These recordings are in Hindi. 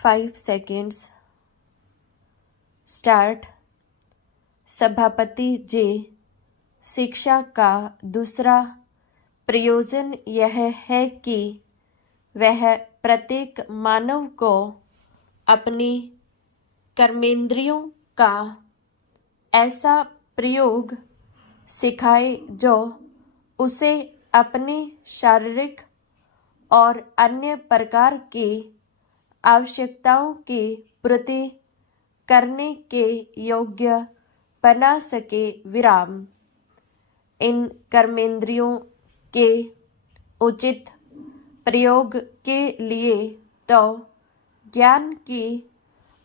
5 seconds. स्टार्ट। सभापति जी, शिक्षा का दूसरा प्रयोजन यह है कि वह प्रत्येक मानव को अपनी कर्मेंद्रियों का ऐसा प्रयोग सिखाए जो उसे अपनी शारीरिक और अन्य प्रकार की आवश्यकताओं की पूर्ति करने के योग्य बना सके। विराम। इन कर्मेंद्रियों के उचित प्रयोग के लिए तो ज्ञान की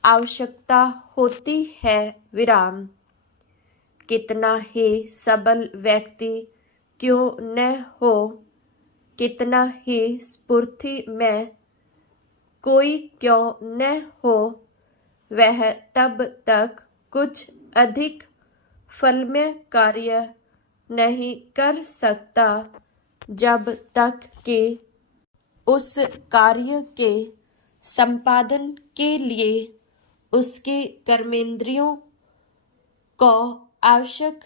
आवश्यकता होती है। विराम। कितना ही सबल व्यक्ति क्यों न हो, कितना ही स्फूर्ति में कोई क्यों न हो, वह तब तक कुछ अधिक फलमय कार्य नहीं कर सकता जब तक कि उस कार्य के संपादन के लिए उसके कर्मेंद्रियों को आवश्यक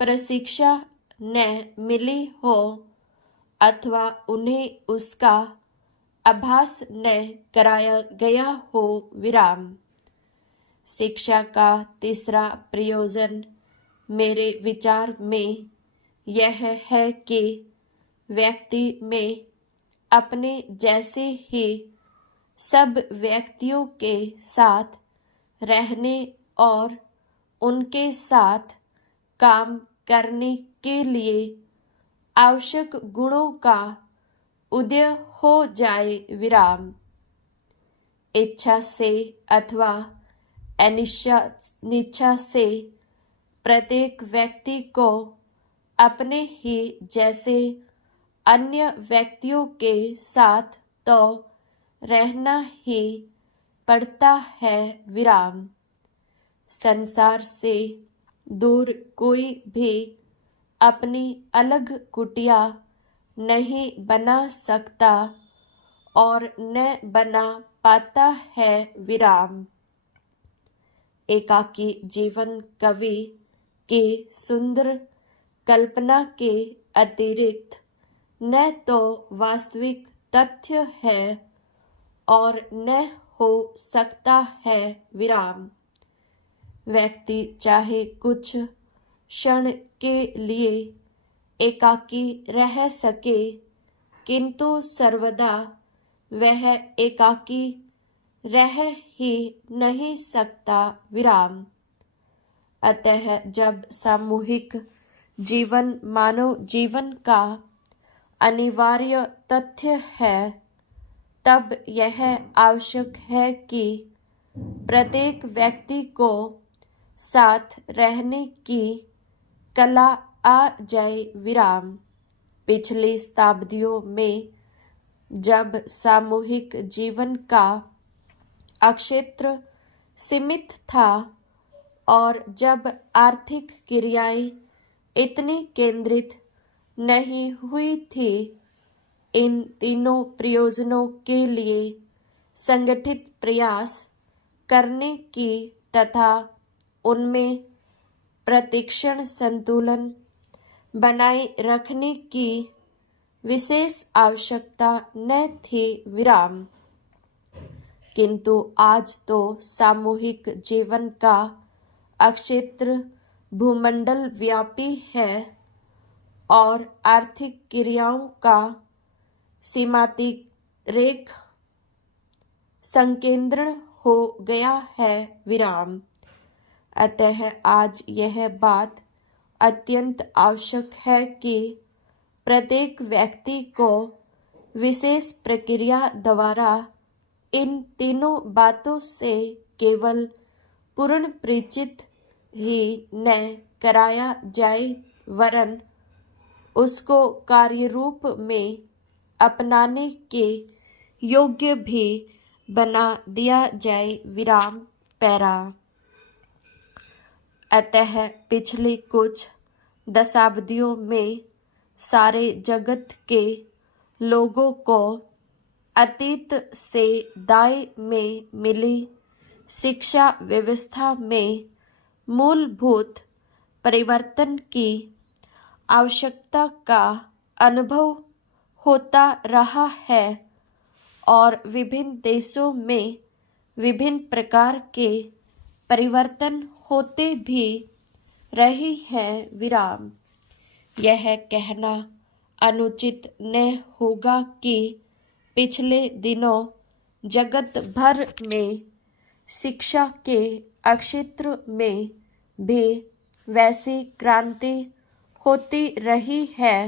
प्रशिक्षा न मिली हो अथवा उन्हें उसका आभास न कराया गया हो। विराम। शिक्षा का तीसरा प्रयोजन मेरे विचार में यह है कि व्यक्ति में अपने जैसे ही सब व्यक्तियों के साथ रहने और उनके साथ काम करने के लिए आवश्यक गुणों का उदय हो जाए। विराम। इच्छा से अथवा अनिच्छा से प्रत्येक व्यक्ति को अपने ही जैसे अन्य व्यक्तियों के साथ तो रहना ही पड़ता है। विराम। संसार से दूर कोई भी अपनी अलग कुटिया नहीं बना सकता और न बना पाता है। विराम। एकाकी जीवन कवि की सुंदर कल्पना के अतिरिक्त न तो वास्तविक तथ्य है और न हो सकता है। विराम। व्यक्ति चाहे कुछ क्षण के लिए एकाकी रह सके, किंतु सर्वदा वह एकाकी रह ही नहीं सकता। विराम। अतः जब सामूहिक जीवन मानव जीवन का अनिवार्य तथ्य है, तब यह आवश्यक है कि प्रत्येक व्यक्ति को साथ रहने की कला आ जाए। विराम। पिछली शताब्दियों में जब सामूहिक जीवन का क्षेत्र सीमित था और जब आर्थिक क्रियाएं इतनी केंद्रित नहीं हुई थी, इन तीनों प्रयोजनों के लिए संगठित प्रयास करने की तथा उनमें प्रतिक्षण संतुलन बनाए रखने की विशेष आवश्यकता न थी। विराम। किंतु आज तो सामूहिक जीवन का क्षेत्र भूमंडल व्यापी है और आर्थिक क्रियाओं का सीमातिरेक संकेंद्रण हो गया है। विराम। अतः आज यह बात अत्यंत आवश्यक है कि प्रत्येक व्यक्ति को विशेष प्रक्रिया द्वारा इन तीनों बातों से केवल पूर्ण परिचित ही न कराया जाए, वरन उसको कार्य रूप में अपनाने के योग्य भी बना दिया जाए। विराम। पैरा। अतः पिछली कुछ दशाब्दियों में सारे जगत के लोगों को अतीत से दाएं में मिली शिक्षा व्यवस्था में मूलभूत परिवर्तन की आवश्यकता का अनुभव होता रहा है और विभिन्न देशों में विभिन्न प्रकार के परिवर्तन होते भी रही है विराम। यह कहना अनुचित न होगा कि पिछले दिनों जगत भर में शिक्षा के क्षेत्र में भी वैसी क्रांति होती रही है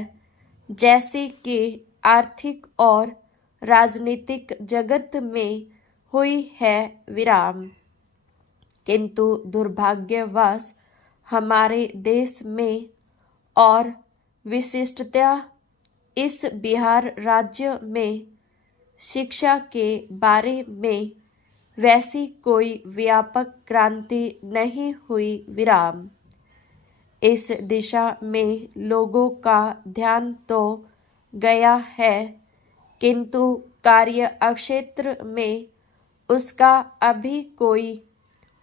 जैसे कि आर्थिक और राजनीतिक जगत में हुई है विराम। किंतु दुर्भाग्यवश हमारे देश में और विशिष्टतया इस बिहार राज्य में शिक्षा के बारे में वैसी कोई व्यापक क्रांति नहीं हुई विराम। इस दिशा में लोगों का ध्यान तो गया है किंतु कार्य क्षेत्र में उसका अभी कोई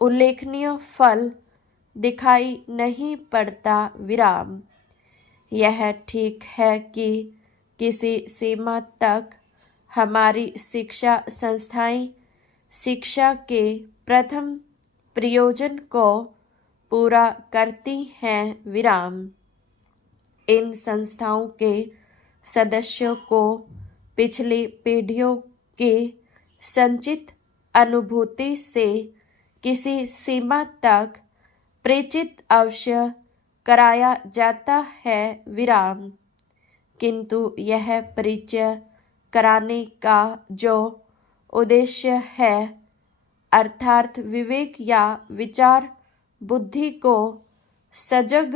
उल्लेखनीय फल दिखाई नहीं पड़ता विराम। यह ठीक है कि किसी सीमा तक हमारी शिक्षा संस्थाएं शिक्षा के प्रथम प्रयोजन को पूरा करती हैं विराम। इन संस्थाओं के सदस्यों को पिछली पीढ़ियों के संचित अनुभूति से किसी सीमा तक परिचित अवश्य कराया जाता है विराम, किंतु यह परिचय कराने का जो उद्देश्य है अर्थात विवेक या विचार बुद्धि को सजग,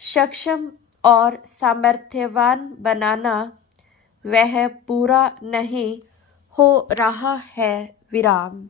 सक्षम और सामर्थ्यवान बनाना, वह पूरा नहीं हो रहा है विराम।